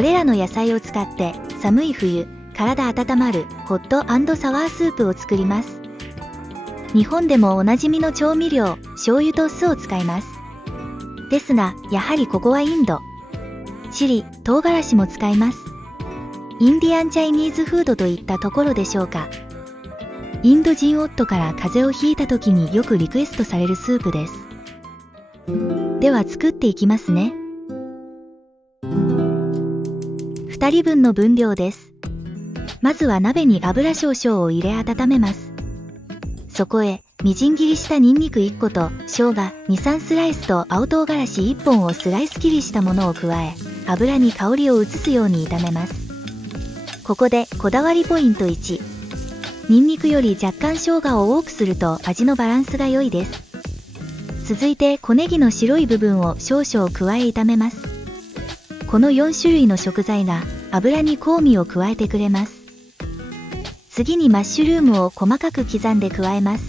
これらの野菜を使って寒い冬、体温まるホット&サワースープを作ります。日本でもおなじみの調味料、醤油と酢を使います。ですが、やはりここはインド。チリ、唐辛子も使います。インディアンチャイニーズフードといったところでしょうか。インド人夫から風邪をひいた時によくリクエストされるスープです。では作っていきますね。2人分の分量です。まずは鍋に油少々を入れ温めます。そこへ、みじん切りしたニンニク1個と生姜2、3スライスと青唐辛子1本をスライス切りしたものを加え、油に香りを移すように炒めます。ここでこだわりポイント1。ニンニクより若干生姜を多くすると味のバランスが良いです。続いて小ネギの白い部分を少々加え炒めます。この4種類の食材が油に香味を加えてくれます。次にマッシュルームを細かく刻んで加えます。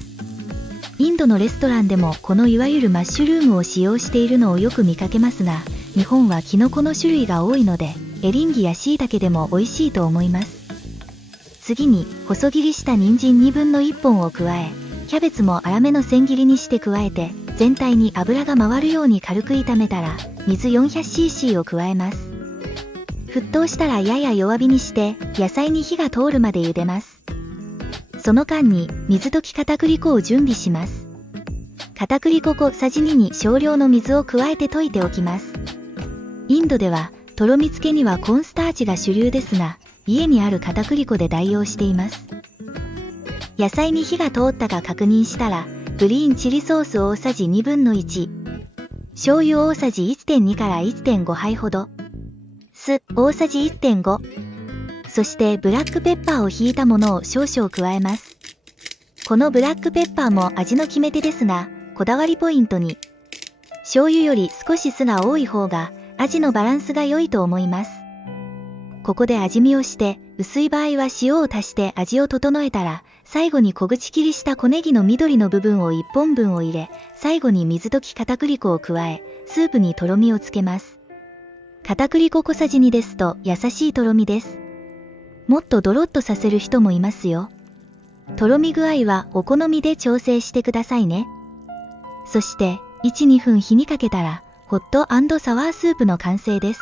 インドのレストランでもこのいわゆるマッシュルームを使用しているのをよく見かけますが、日本はキノコの種類が多いので、エリンギや椎茸でも美味しいと思います。次に細切りした人参2分の1本を加え、キャベツも粗めの千切りにして加えて、全体に油が回るように軽く炒めたら、水 400cc を加えます。沸騰したらやや弱火にして野菜に火が通るまで茹でます。その間に水溶き片栗粉を準備します。片栗粉小さじ2に少量の水を加えて溶いておきます。インドではとろみ付けにはコーンスターチが主流ですが、家にある片栗粉で代用しています。野菜に火が通ったか確認したら、グリーンチリソース大さじ1/2、醤油大さじ 1.2 から 1.5 杯ほど、酢大さじ 1.5、そしてブラックペッパーをひいたものを少々加えます。このブラックペッパーも味の決め手ですが、こだわりポイントに、醤油より少し酢が多い方が味のバランスが良いと思います。ここで味見をして、薄い場合は塩を足して味を整えたら、最後に小口切りした小ネギの緑の部分を1本分を入れ、最後に水溶き片栗粉を加え、スープにとろみをつけます。片栗粉小さじ2ですと優しいとろみです。もっとドロッとさせる人もいますよ。とろみ具合はお好みで調整してくださいね。そして、1、2分火にかけたら、ホット&サワースープの完成です。